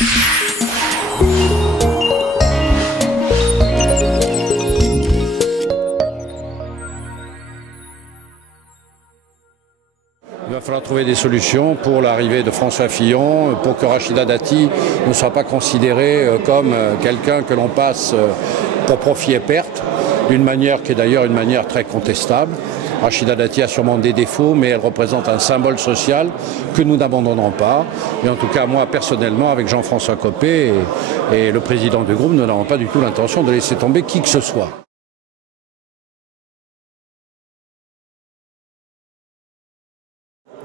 Il va falloir trouver des solutions pour l'arrivée de François Fillon, pour que Rachida Dati ne soit pas considérée comme quelqu'un que l'on passe pour profit et perte, d'une manière qui est d'ailleurs une manière très contestable. Rachida Dati a sûrement des défauts, mais elle représente un symbole social que nous n'abandonnerons pas. Et en tout cas, moi, personnellement, avec Jean-François Copé et le président du groupe, nous n'avons pas du tout l'intention de laisser tomber qui que ce soit.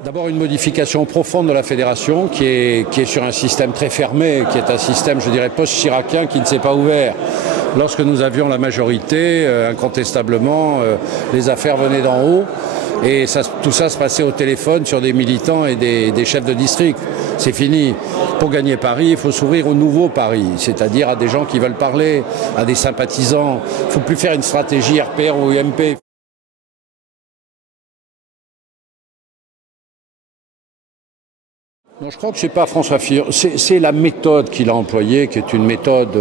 D'abord une modification profonde de la fédération qui est sur un système très fermé, qui est un système, je dirais, post-chiracien qui ne s'est pas ouvert. Lorsque nous avions la majorité, incontestablement, les affaires venaient d'en haut et tout ça se passait au téléphone sur des militants et des chefs de district. C'est fini. Pour gagner Paris, il faut s'ouvrir au nouveau Paris, c'est-à-dire à des gens qui veulent parler, à des sympathisants. Il ne faut plus faire une stratégie RPR ou UMP. Non, je crois que ce n'est pas François Fillon, c'est la méthode qu'il a employée qui est une méthode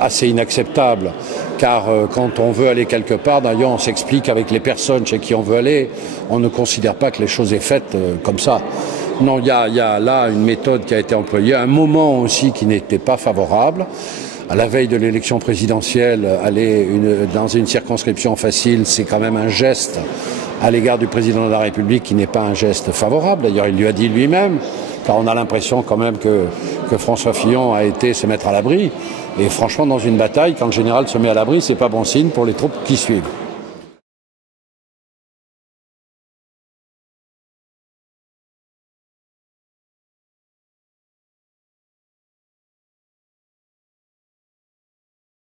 assez inacceptable. Car quand on veut aller quelque part, d'ailleurs on s'explique avec les personnes chez qui on veut aller, on ne considère pas que les choses sont faites comme ça. Non, il y a là une méthode qui a été employée, un moment aussi qui n'était pas favorable. À la veille de l'élection présidentielle, aller dans une circonscription facile, c'est quand même un geste à l'égard du président de la République qui n'est pas un geste favorable. D'ailleurs, il lui a dit lui-même, car on a l'impression quand même que François Fillon a été se mettre à l'abri. Et franchement, dans une bataille, quand le général se met à l'abri, c'est pas bon signe pour les troupes qui suivent.